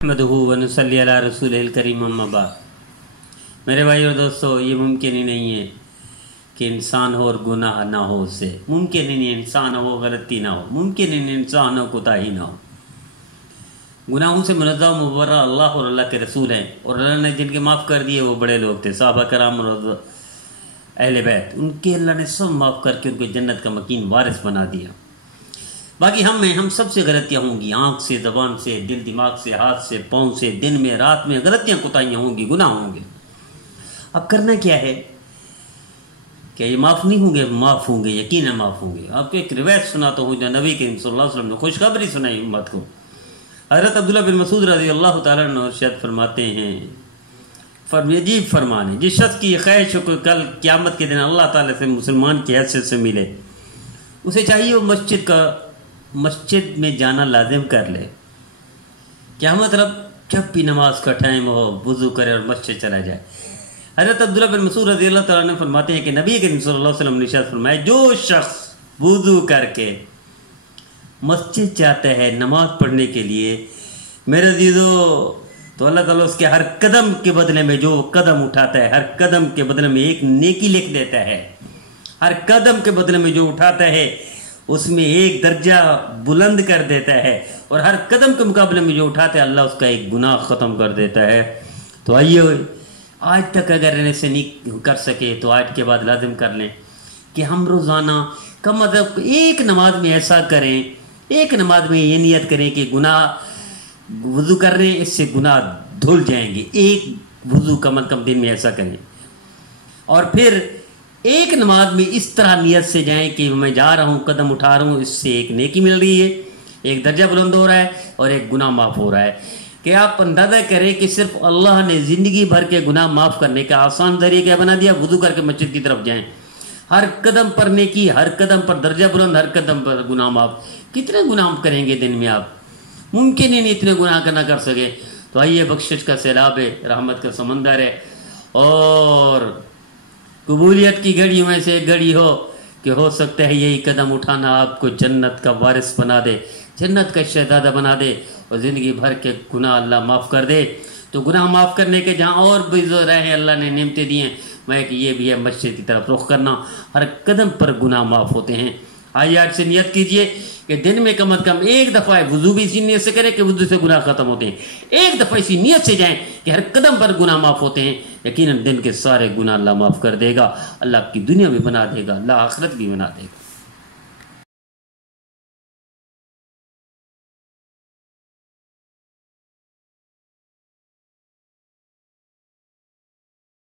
احمدہ ونصلی علی رسول الکریم اما بعد۔ میرے بھائی اور دوستو، یہ ممکن ہی نہیں ہے کہ انسان ہو اور گناہ نہ ہو اس سے، ممکن ہی نہیں انسان ہو غلطی نہ ہو، ممکن ہی نہیں انسان ہو کوتاہی نہ ہو۔ گناہوں سے منزہ و مبرہ اللہ اور اللہ کے رسول ہیں، اور اللہ نے جن کے معاف کر دیے وہ بڑے لوگ تھے، صحابہ کرام اور اہل بیت، ان کے اللہ نے سب معاف کر کے ان کو جنت کا مکین وارث بنا دیا۔ باقی ہم سب سے غلطیاں ہوں گی، آنکھ سے، زبان سے، دل دماغ سے، ہاتھ سے، پاؤں سے، دن میں رات میں غلطیاں کوتاہیاں ہوں گی، گناہ ہوں گے۔ اب کرنا کیا ہے کہ یہ معاف نہیں ہوں گے؟ معاف ہوں گے، یقیناً معاف ہوں گے۔ آپ کو ایک روایت سناتا ہوں جو نبی کریم صلی اللہ علیہ وسلم نے خوشخبری سنائی امت کو۔ حضرت عبداللہ بن مسعود رضی اللہ تعالیٰ عنہ ارشاد فرماتے ہیں، عجیب فرمان ہے، جس شخص کی خواہش ہو کہ کل قیامت کے دن اللہ تعالیٰ سے مسلمان کی حیثیت سے ملے، اسے چاہیے وہ مسجد میں جانا لازم کر لے۔ کیا مطلب؟ جب بھی نماز کا ٹائم ہو وضو کرے اور مسجد چلا جائے۔ حضرت عبداللہ بن مسعود رضی اللہ تعالیٰ عنہ فرماتے ہیں کہ نبی کریم صلی اللہ علیہ وسلم نے ارشاد فرمایا، جو شخص وضو کر کے مسجد جاتا ہے نماز پڑھنے کے لیے، میرے عزیزو، تو اللہ تعالیٰ اس کے ہر قدم کے بدلے میں جو قدم اٹھاتا ہے، ہر قدم کے بدلے میں ایک نیکی لکھ دیتا ہے۔ ہر قدم کے بدلے میں جو اٹھاتا ہے اس میں ایک درجہ بلند کر دیتا ہے، اور ہر قدم کے مقابلے میں جو اٹھاتا ہے اللہ اس کا ایک گناہ ختم کر دیتا ہے۔ تو آئیے آج تک اگر اسے نہیں کر سکے تو آج کے بعد لازم کر لیں کہ ہم روزانہ کم از کم ایک نماز میں ایسا کریں، ایک نماز میں یہ نیت کریں کہ گناہ وضو کر رہے ہیں، اس سے گناہ دھل جائیں گے۔ ایک وضو کم از کم دن میں ایسا کریں، اور پھر ایک نماز میں اس طرح نیت سے جائیں کہ میں جا رہا ہوں، قدم اٹھا رہا ہوں، اس سے ایک نیکی مل رہی ہے، ایک درجہ بلند ہو رہا ہے، اور ایک گناہ معاف ہو رہا ہے۔ کہ آپ اندازہ کریں کہ صرف اللہ نے زندگی بھر کے گناہ معاف کرنے کا آسان ذریعہ کیا بنا دیا؟ وضو کر کے مسجد کی طرف جائیں، ہر قدم پر نیکی، ہر قدم پر درجہ بلند، ہر قدم پر گناہ معاف۔ کتنے گناہ کریں گے دن میں آپ؟ ممکن ہی نہیں اتنے گناہ نہ کر سکے۔ تو آئیے، بخشش کا سیلاب ہے، رحمت کا سمندر ہے، اور قبولیت کی گھڑیوں میں سے ایک گھڑی ہو کہ ہو سکتا ہے یہی قدم اٹھانا آپ کو جنت کا وارث بنا دے، جنت کا شہزادہ بنا دے، اور زندگی بھر کے گناہ اللہ معاف کر دے۔ تو گناہ معاف کرنے کے جہاں اور بھی رہے اللہ نے نعمتیں دی ہیں، میں کہ یہ بھی ہے مسجد کی طرف رخ کرنا، ہر قدم پر گناہ معاف ہوتے ہیں۔ آئیے آج سے نیت کیجئے کہ دن میں کم از کم ایک دفعہ وضو بھی اسی نیت سے کرے کہ وضو سے گناہ ختم ہوتے ہیں، ایک دفعہ اسی نیت سے جائیں کہ ہر قدم پر گناہ معاف ہوتے ہیں۔ یقیناً دن کے سارے گناہ اللہ معاف کر دے گا، اللہ آپ کی دنیا بھی بنا دے گا، اللہ آخرت بھی بنا دے گا۔